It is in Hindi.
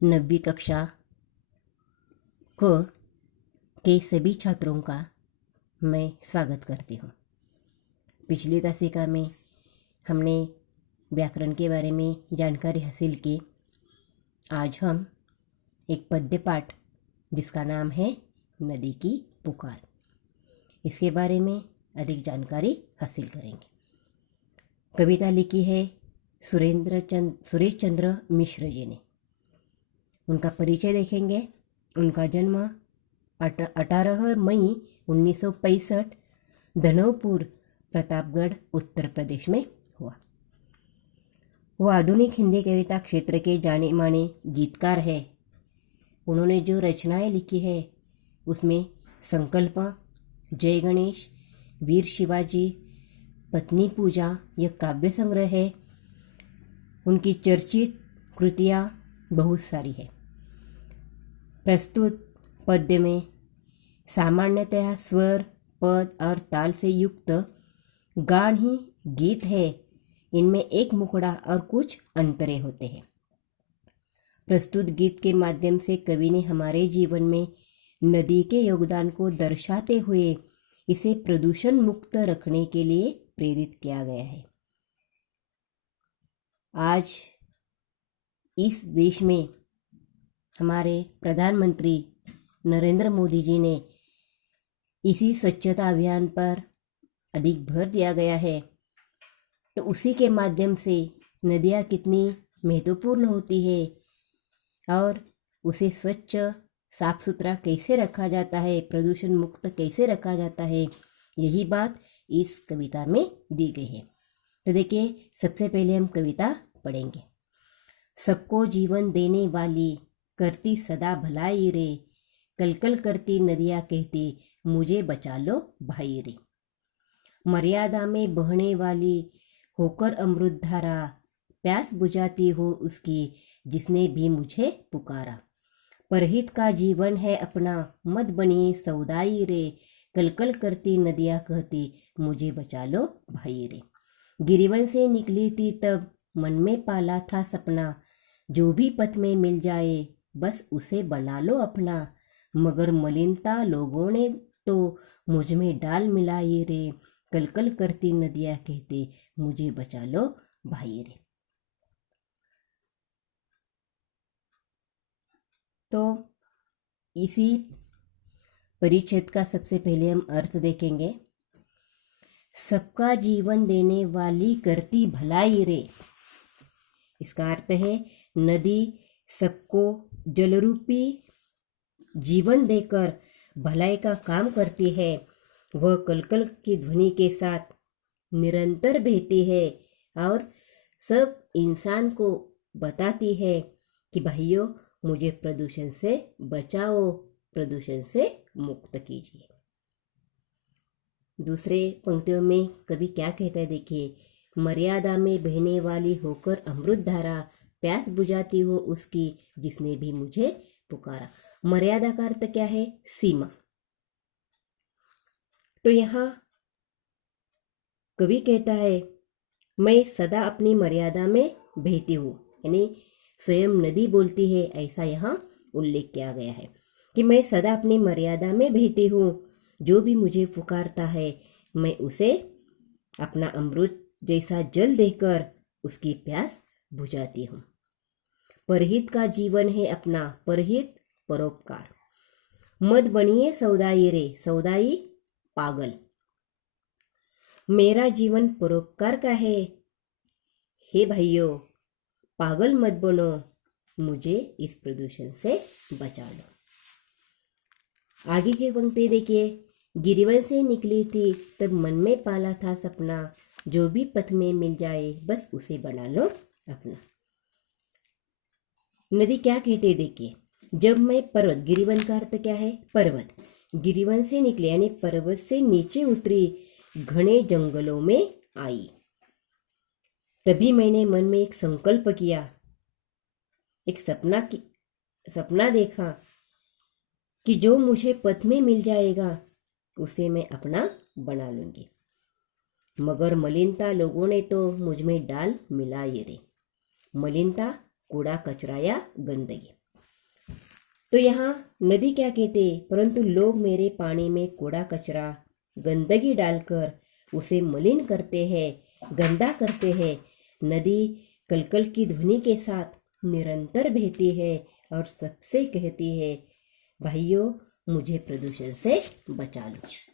9वीं कक्षा क के सभी छात्रों का मैं स्वागत करती हूँ। पिछली तासिका में हमने व्याकरण के बारे में जानकारी हासिल की। आज हम एक पद्य पाठ जिसका नाम है नदी की पुकार, इसके बारे में अधिक जानकारी हासिल करेंगे। कविता लिखी है सुरेश चंद्र मिश्र जी ने। उनका परिचय देखेंगे। उनका जन्म 18 मई 1965 धनौपुर, प्रतापगढ़, उत्तर प्रदेश में हुआ। वो आधुनिक हिंदी कविता क्षेत्र के जाने माने गीतकार है। उन्होंने जो रचनाएं लिखी है उसमें संकल्प, जय गणेश, वीर शिवाजी, पत्नी पूजा यह काव्य संग्रह है। उनकी चर्चित कृतियाँ बहुत सारी है। प्रस्तुत पद्य में सामान्यतः स्वर, पद और ताल से युक्त गान ही गीत है। इनमें एक मुखड़ा और कुछ अंतरे होते हैं। प्रस्तुत गीत के माध्यम से कवि ने हमारे जीवन में नदी के योगदान को दर्शाते हुए इसे प्रदूषण मुक्त रखने के लिए प्रेरित किया गया है। आज इस देश में हमारे प्रधानमंत्री नरेंद्र मोदी जी ने इसी स्वच्छता अभियान पर अधिक भर दिया गया है। तो उसी के माध्यम से नदियाँ कितनी महत्वपूर्ण होती है और उसे स्वच्छ साफ सुथरा कैसे रखा जाता है, प्रदूषण मुक्त कैसे रखा जाता है, यही बात इस कविता में दी गई है। तो देखिए, सबसे पहले हम कविता पढ़ेंगे। सबको जीवन देने वाली करती सदा भलाई रे, कल कल करती नदियाँ कहती मुझे बचा लो भाई रे। मर्यादा में बहने वाली होकर अमृत धारा, प्यास बुझाती हूँ उसकी जिसने भी मुझे पुकारा। परहित का जीवन है अपना, मत बनिए सौदाई रे, कल कल करती नदियाँ कहती मुझे बचा लो भाई रे। गिरिवन से निकली थी तब मन में पाला था सपना, जो भी पथ में मिल जाए बस उसे बना लो अपना। मगर मलिनता लोगों ने तो मुझ में डाल मिलाई रे, कल कल करती नदियाँ कहते मुझे बचा लो भाई रे। तो इसी परिच्छेद का सबसे पहले हम अर्थ देखेंगे। सबका जीवन देने वाली करती भलाई रे, इसका अर्थ है नदी सबको जलरूपी जीवन देकर भलाई का काम करती है। वह कलकल की ध्वनि के साथ निरंतर बहती है और सब इंसान को बताती है कि भाइयों, मुझे प्रदूषण से बचाओ, प्रदूषण से मुक्त कीजिए। दूसरे पंक्तियों में कवि क्या कहता है, देखिए। मर्यादा में बहने वाली होकर अमृत धारा, प्यास बुझाती हो उसकी जिसने भी मुझे पुकारा। मर्यादा का अर्थ क्या है? सीमा। तो यहाँ कवि कहता है मैं सदा अपनी मर्यादा में बहती हूँ, यानी स्वयं नदी बोलती है, ऐसा यहाँ उल्लेख किया गया है कि मैं सदा अपनी मर्यादा में बहती हूँ। जो भी मुझे पुकारता है मैं उसे अपना अमृत जैसा जल देकर उसकी प्यास बुझाती हूँ। परहित का जीवन है अपना, परहित परोपकार। मत बनिए सौदाई रे, सौदाई पागल। मेरा जीवन परोपकार का है, हे भाइयों पागल मत बनो, मुझे इस प्रदूषण से बचा लो। आगे की पंक्ति देखिए। गिरिवन से निकली थी तब मन में पाला था सपना, जो भी पथ में मिल जाए बस उसे बना लो अपना। नदी क्या कहते देखिए। जब मैं पर्वत, गिरिवन का अर्थ क्या है? पर्वत। गिरिवन से निकले यानी पर्वत से नीचे उतरी, घने जंगलों में आई, तभी मैंने मन में एक संकल्प किया, एक सपना देखा कि जो मुझे पथ में मिल जाएगा उसे मैं अपना बना लूंगी। मगर मलिनता लोगों ने तो मुझ में डाल मिलाई रे। मलिनता कूड़ा कचरा या गंदगी। तो यहाँ नदी क्या कहते, परंतु लोग मेरे पानी में कूड़ा कचरा गंदगी डालकर उसे मलिन करते हैं, गंदा करते हैं। नदी कलकल की ध्वनि के साथ निरंतर बहती है और सबसे कहती है, भाइयों मुझे प्रदूषण से बचा लो।